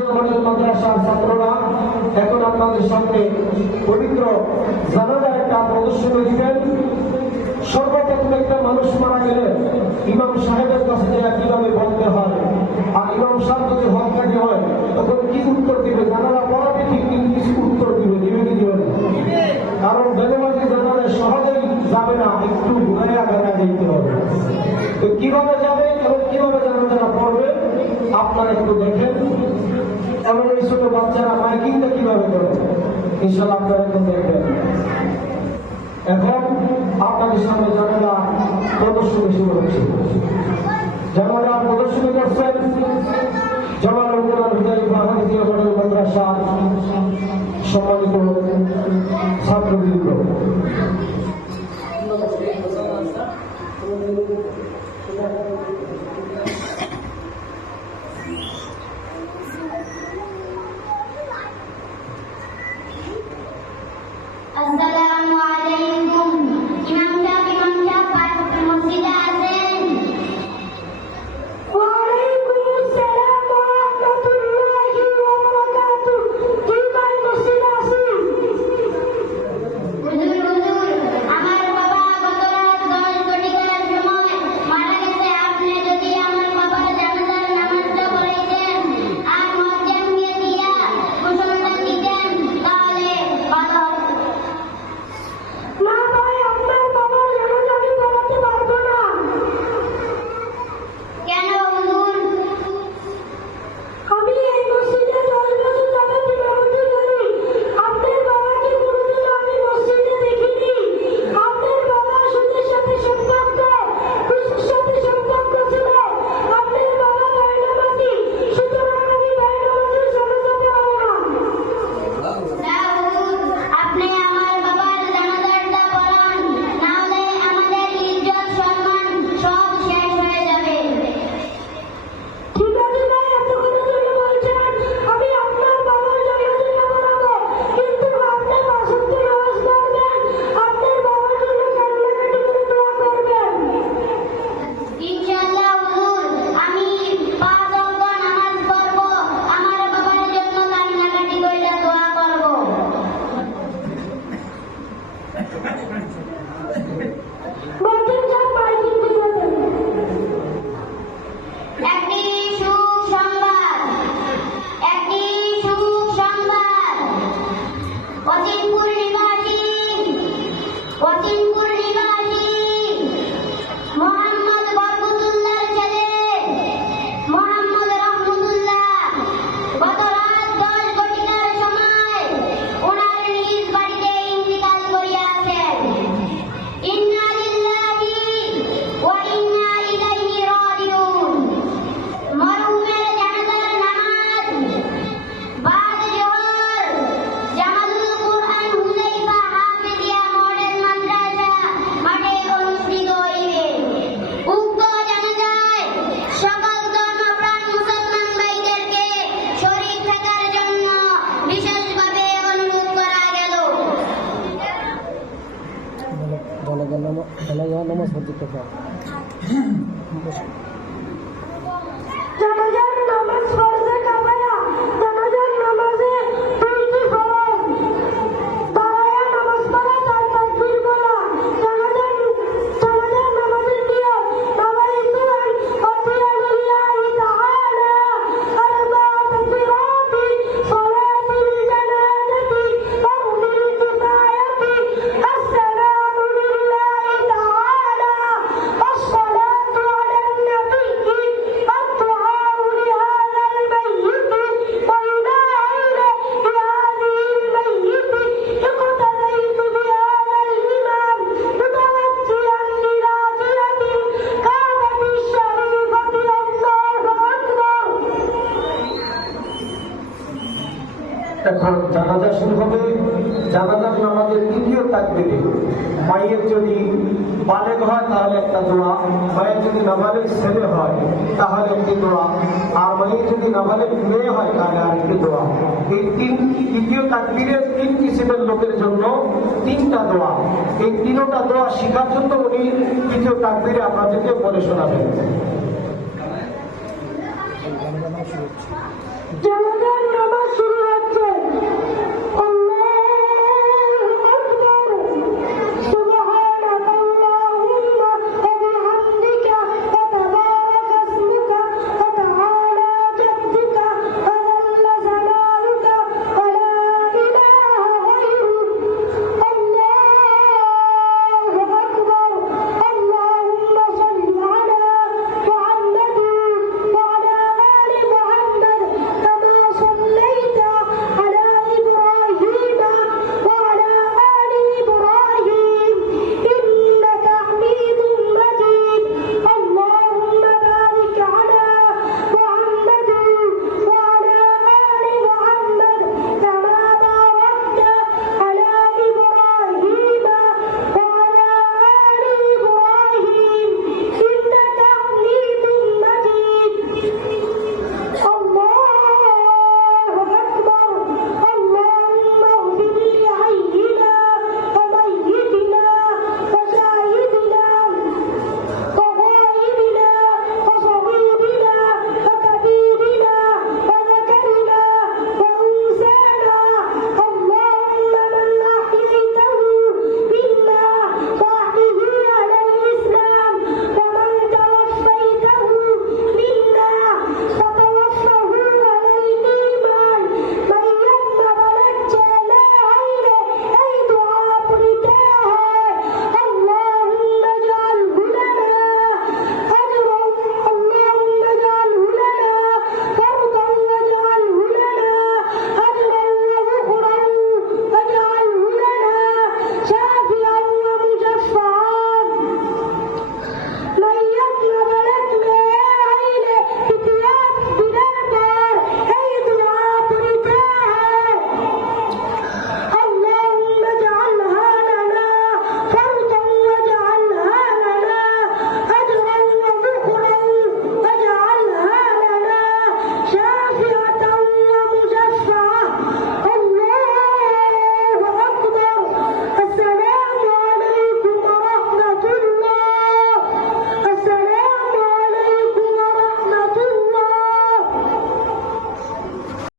মাদ্রাসার ছাত্ররা এখন আপনাদের সামনে পবিত্র জানাজার একটা প্রদর্শনী দিবেন। সর্বপ্রথম একটা মানুষ মারা গেলে ইমাম সাহেবের কাছে যারা কিভাবে বলতে হয়, আর ইমাম সাহেব যদি হকানি হয় তখন কি উত্তর দিবে, জানারা পড়াবে ঠিক কিছু উত্তর দিবে, দিবে কি দিবে না? কারণ বেদবাজি জানালে সহজেই যাবে না, একটু ঘুরাইয়া গাড়া যেতে হবে। তো কিভাবে যাবে এবং কিভাবে জানাজারা পড়বে আপনারা একটু দেখেন। এমন এই ছোট বাচ্চারা মাইকিংটা কিভাবে করবে ইনশাল্লাহ আপনারা এখন দেখবেন। এখন আপনাদের সামনে জানালা প্রদর্শনী শুরু হচ্ছে। জানালা প্রদর্শনী করছেন জামাল মাদ্রাসার সম্মানিত ছাত্রবৃন্দ। আসসালামু আলাইকুম। ইমাম সাহেব পাঁচ মসজিদে আছেন? ওয়ালাইকুম আসসালাম ওয়া রাহমাতুল্লাহি ওয়া বারাকাতুহু। কি ভাই মসজিদে আছেন? হুজুর আমার বাবা গত রাত 10 ঘটিকার সময় মারা গেছে। আপনি যদি আমার বাবার জানাজার নামাজটা পড়াইতেন আর মুয়াজ্জিনকে দিয়া ঘোষণাটা দিতেন তাহলে ভালো হতো। না ভাই, আপনার বাবার জানাজা আমি পড়াতে পারবো না। কেন হুজুর? আমি এই মসজিদে 10 বছর যাবত ইমামতি করি। আপনার বাবাকে কোনোদিন আমি মসজিদে দেখিনি। আপনার বাবার সাথে সম্পর্ক খুশির সাথে সম্পর্ক ছিল। আপনার বাবা বাইনামাজি, সুতরাং আমি বাইনামাজির জানাজা পড়াবো না। না হুজুর, আপনি আমার বাবার জানাজাটা পড়ান, না হলে আমাদের ইজ্জত সম্মান সব শেষ হয়ে যাবে। ঠিক আছে ভাই, এতক্ষণের জন্য বলছেন আমি আপনার বাবার জানাজা পড়াবো, কিন্তু আপনি পাঁচ ওয়াক্ত নামাজ পড়বেন, আপনার বাবার জন্য কান্নাকাটি করে দোয়া করবেন। ইনশাআল্লাহ হুজুর, আমি 5 ওয়াক্ত নামাজ পড়ব, আমার বাবার জন্য কান্নাকাটি কইরা দোয়া করব। বলছেন স্যার মাইকিং দিয়ে দেন। একটি সুসংবাদ, একটি সুসংবাদ। অচিনপুর নিবাসী মোহাম্মদ বরকতুল্লাহর ছেলে মোহাম্মদ রহমতুল্লাহ গত রাত 10 ঘটিকার সময় ওনার নিজ বাড়িতে ইন্তিকাল করিয়াছেন। ইন্না লিল্লাহি ওয়া ইন্না ইলাইহি রাজিউন। মরহুমের জানাজার নামাজ বাদ জোহর জামালুল কুরআন হুযাইফা হাফিজিয়া মডেল মাদ্রাসা মাঠে অনুষ্ঠিত হইবে। উক্ত জানাজায় সকল ধর্মপ্রাণ মুসলমান ভাইদেরকে শরীক থাকার জন্য বিশেষভাবে অনুরোধ করা গেল। নামাজ পড়তে জানাজার নামাজ ফরজে কাফায়া। জানাজার নামাজে দুইটি ফরজ, দাঁড়ায়া নামাজ পড়া, তার তাকবীর বলা। জানাজার নামাজের নিয়ম নাওয়াইতু আন আতিয়া লিল্লাহি তাআলা আরবা'a তাকবীরাতি সালাতুল জানাজাতি ফারদুল কিফায়াতি আসসালামু লিল্লাহি তাআলা আসসালাতু আলান নবiyyi الدعاء لهذا الميت ويناعل بهذه الميت. اقتديت بهذا الإمام متوجها براجلة كانت الشريفة. الله أكبر. এখন জানাজা শুরু হবে। জানাজার নামাজের তৃতীয় তাকবীরে মায়ের যদি বালেগ হয় তাহলে একটা দোয়া, মায়ের যদি নাবালেগ ছেলে হয় তাহলে একটি দোয়া, আর মায়ের যদি নাবালেগ মেয়ে হয় তাহলে আরেকটি দোয়া। এই তৃতীয় তাকবীরের 3 কিসিমের লোকের জন্য 3টা দোয়া। এই 3টা দোয়া শেখার জন্য উনি তৃতীয় তাকবীরে আপনাদেরকে বলে শোনাবেন। জমাদার